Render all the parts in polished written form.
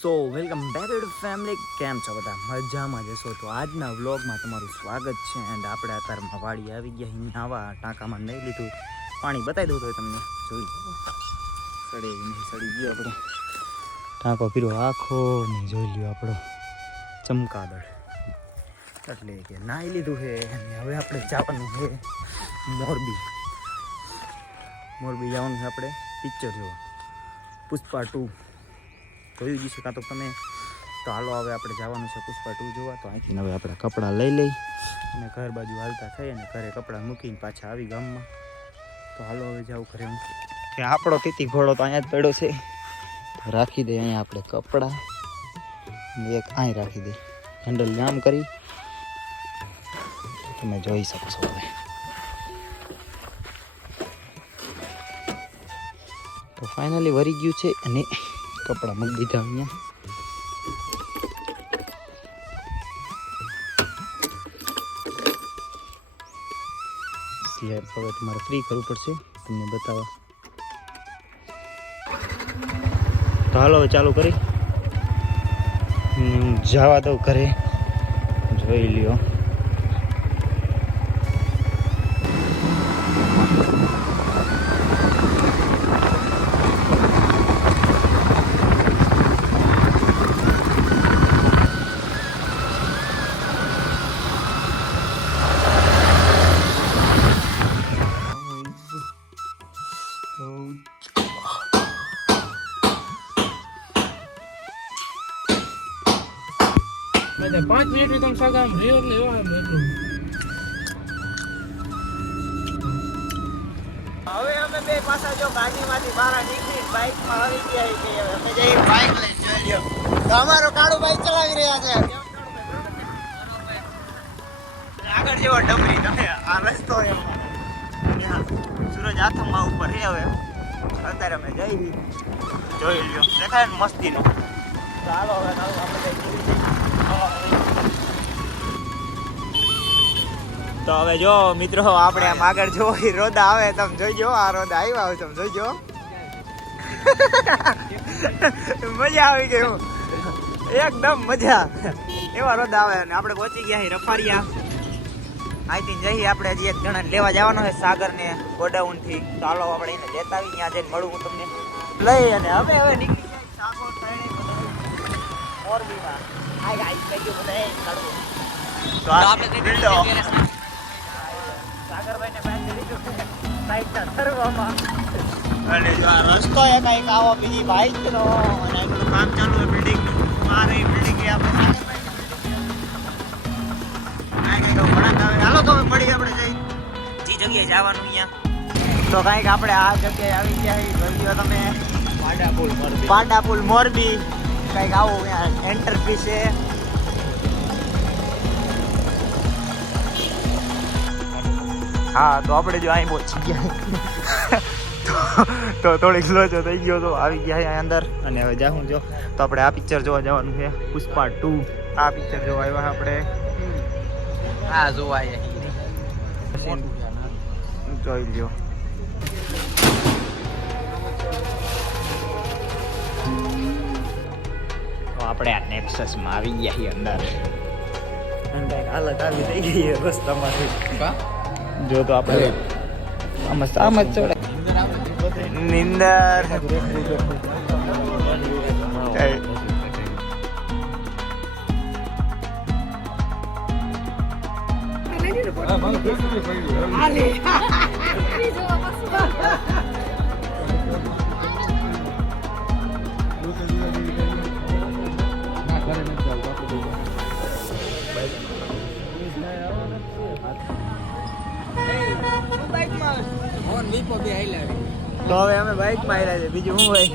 So welcome back to family. કેમ છો બધા? મજામાં જશો તો આજના વ્લોગમાં તમારું સ્વાગત છે. એન્ડ આપણે અત્યારમાં વાડી આવી ગયા. અહીંયા આવા ટાંકામાં નહીં લીધું પાણી બતાવી દઉં તો તમને જોઈ સડી નહીં સડી ગયો આપણો ટાંકો પીરો આખો નહીં જોઈ લ્યો આપણો ચમકાદળ એટલે કે નાહી લીધું છે. અને હવે આપણે જવાનું છે મોરબી જવાનું છે આપણે પિક્ચર જોવા. પુષ્પા 2 જોયું જશે કાં તો તમે તો હાલો હવે આપણે જવાનું છે પુષ્પા 2 જોવા. તો અહીંથી હવે આપણે કપડાં લઈ લઈ અને ઘર બાજુ હાલતા થઈ અને ઘરે કપડાં મૂકીને પાછા આવી ગામમાં. તો હાલો હવે જાઉં ઘરે. હું કે આપણો તીતી ઘોડો તો અહીંયા જ પડ્યો છે તો રાખી દે અહીંયા આપણે કપડાં એક અહીં રાખી દે હેન્ડલ જામ કરી તમે જોઈ શકો છો. હવે તો ફાઇનલી વરી ગયું છે અને કપડાં મૂકી દીધા અહીંયા. સ્લેબ હવે તમારે ફ્રી કરવું પડશે તમને બતાવવા. તો હાલો હવે ચાલુ કરી જવા દઉં ઘરે. જોઈ લ્યો मैंने 5 मिनट में तुम सगाम रियल लेवा है मेट्रो. હવે અમે બે પાછા જો ગાડીમાંથી બહાર નીકળી બાઇકમાં આવી ગયા કે અમે જઈ બાઇક લઈને જોઈ લ્યો તો અમારો કાળુ બાઇક ચલાવી રહ્યા છે. આગળ જેવો ડમરી તમે આ રસ્તો સૂરજ આથમમાં ઉપર છે. હવે અત્યારે અમે જઈ જોઈ લ્યો દેખાય ને મસ્તીનો. ચાલો હવે આપણે તો હવે જો મિત્રો આપણે આમ આગળ જો રોદા આવે તમે જોઈજો. આ રોદા આવ્યા હોય તમે જોઈજો. મજા આવી ગઈ એકદમ મજા એવા રોદા આવે. અને આપણે પહોંચી ગયા રફારિયા. અહીંથી જઈએ આપણે હજી એક જણા લેવા જવાનો છે સાગર ને ગોડાઉન થી. તો હાલો આપણે એને લેતા આવી ત્યાં જઈને મળું હું તમને લઈ. અને હવે નીકળી જાય સાગર મોરબીમાં તો આપણે સાગરભાઈને પાસે લીધું બાઇકના સર્વમાં. અને જો આ રસ્તો એ કંઈક આવો બીજી બાઇકનો અને એટલું કામ ચાલુ હોય બિલ્ડિંગનું. આ રહી બિલ્ડિંગ એ આપણે હાલો તો મળી આપણે જઈ જે જગ્યાએ જવાનું અહીંયા. તો કંઈક આપણે આ જગ્યાએ આવી ગયા જોઈ તમે પાડાપુલ મોરબી કંઈક આવું એન્ટ્રી છે. હા તો આપણે જો અહીં પહોંચી ગયા તો થોડીક લોચો થઈ ગયો તો આવી ગયા અહીંયા અંદર. અને હવે જાઉં જો તો આપણે આ પિક્ચર જોવા જવાનું છે પુષ્પા 2. આ પિક્ચર જોવા આવ્યા આપણે. હા જોવા જોઈ લ્યો. તો આપણે આ નેક્સસમાં આવી ગયા છીએ અંદર. અને કંઈક હાલત આવી થઈ ગઈ રસ્તામાંથી જો તો આપણે આમ જ ચડે નિંદર. તો હવે અમે બાઇકમાં આવ્યા છે બીજું શું હોય.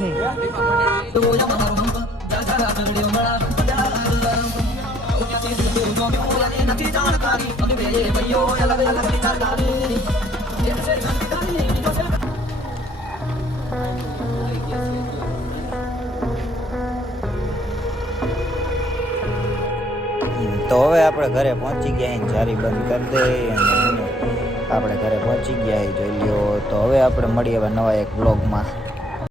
તો હવે આપણે ઘરે પહોંચી ગયા. જારી બંધ કરી દે અને આપણે ઘરે પહોંચી ગયા જોઈ લ્યો. તો હવે આપણે મળીએ હવે નવા એક બ્લોગમાં.